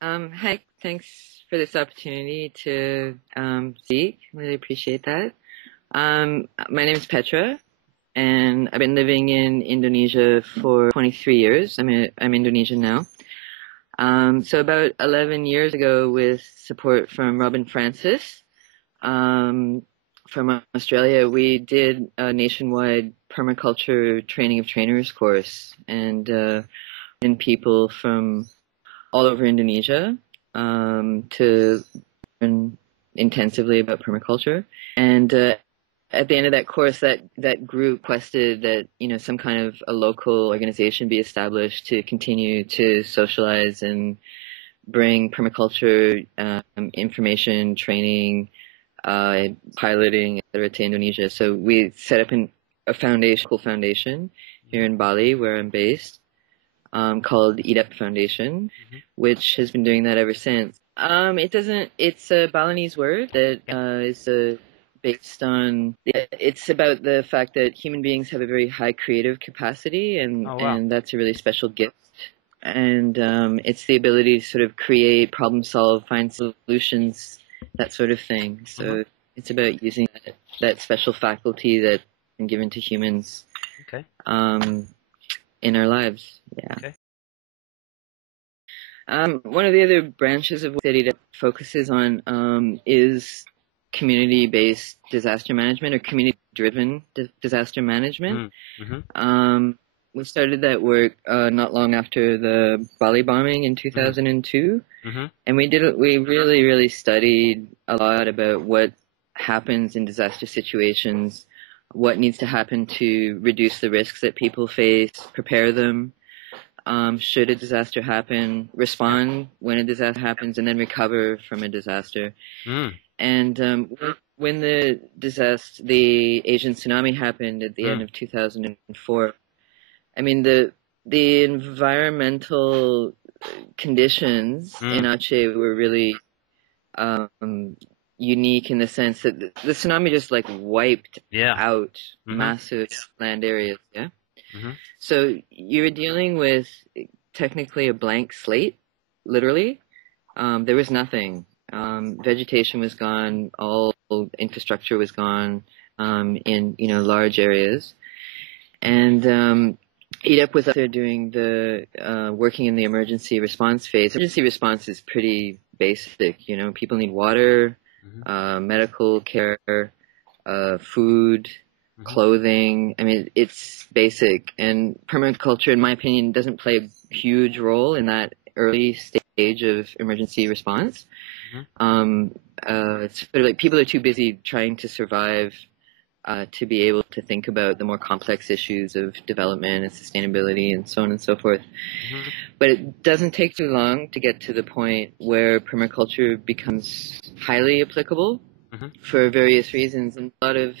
Hi, thanks for this opportunity to speak. Really appreciate that. My name is Petra, and I've been living in Indonesia for 23 years. I'm Indonesian now. So about 11 years ago, with support from Robyn from Australia, we did a nationwide permaculture training of trainers course, and people from all over Indonesia to learn intensively about permaculture. And at the end of that course, that group requested that some kind of a local organization be established to continue to socialize and bring permaculture information, training, piloting, etc., to Indonesia. So we set up a foundation here in Bali, where I'm based, called IDEP Foundation, which has been doing that ever since. It's a Balinese word that is based on, it's about the fact that human beings have a very high creative capacity, and that's a really special gift. And it's the ability to sort of create, problem solve, find solutions, that sort of thing. So it's about using that special faculty that's been given to humans. Okay. In our lives. Yeah. Okay. One of the other branches of what IDEP focuses on is community-based disaster management, or community-driven disaster management. We started that work not long after the Bali bombing in 2002, and we really, really studied a lot about what happens in disaster situations, what needs to happen to reduce the risks that people face, prepare them, should a disaster happen, respond when a disaster happens, and then recover from a disaster. And when the Asian tsunami happened at the end of 2004, I mean, the environmental conditions in Aceh were really unique in the sense that the tsunami just like wiped out massive land areas. Yeah. So you were dealing with technically a blank slate, literally. There was nothing. Vegetation was gone. All infrastructure was gone in large areas. And IDEP was out there doing working in the emergency response phase. Emergency response is pretty basic. People need water, medical care, food, clothing. I mean, it's basic. And permaculture, in my opinion, doesn't play a huge role in that early stage of emergency response. It's sort of like people are too busy trying to survive to be able to think about the more complex issues of development and sustainability and so on and so forth. But it doesn't take too long to get to the point where permaculture becomes highly applicable for various reasons. And a lot of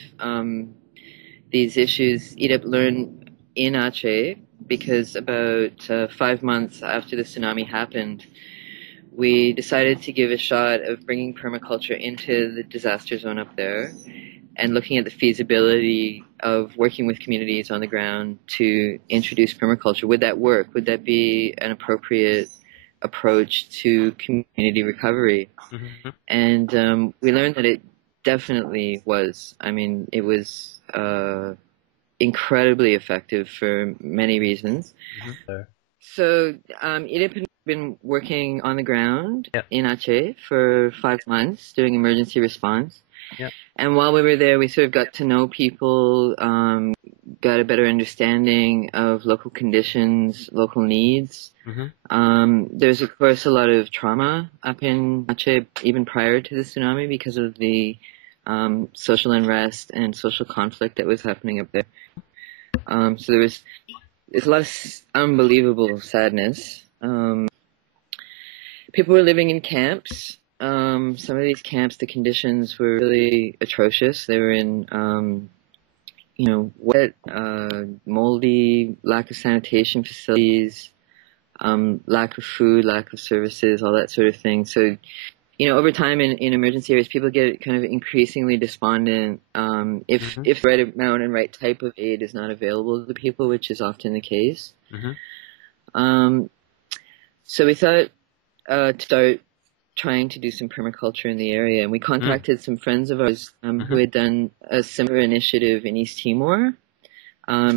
these issues IDEP learned in Aceh, because about 5 months after the tsunami happened, we decided to give a shot of bringing permaculture into the disaster zone up there and looking at the feasibility of working with communities on the ground to introduce permaculture. Would that work? Would that be an appropriate approach to community recovery? And we learned that it definitely was. I mean, it was incredibly effective for many reasons. So IDEP had been working on the ground in Aceh for 5 months doing emergency response. And while we were there, we sort of got to know people, got a better understanding of local conditions, local needs. There's, of course, a lot of trauma up in Aceh, even prior to the tsunami, because of the social unrest and social conflict that was happening up there. So there's a lot of unbelievable sadness. People were living in camps. Some of these camps, the conditions were really atrocious. They were in, wet, moldy, lack of sanitation facilities, lack of food, lack of services, all that sort of thing. So, over time in emergency areas, people get kind of increasingly despondent if the right amount and right type of aid is not available to people, which is often the case. So we thought, start trying to do some permaculture in the area, and we contacted some friends of ours who had done a similar initiative in East Timor,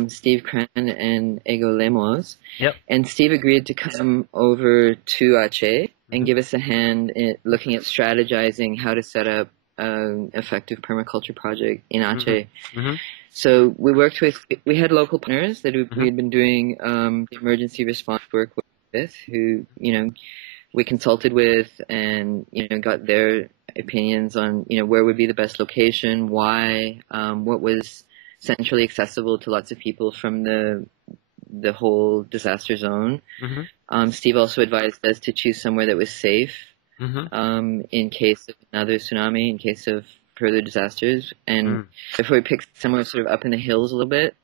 Steve Cran and Ego Lemos. Yep. And Steve agreed to come over to Aceh and give us a hand in looking at strategizing how to set up an effective permaculture project in Aceh. So we had local partners that we had been doing the emergency response work with, who, we consulted with and, got their opinions on, where would be the best location, why, what was centrally accessible to lots of people from the whole disaster zone. Steve also advised us to choose somewhere that was safe, in case of another tsunami, in case of further disasters. And before we picked somewhere sort of up in the hills a little bit,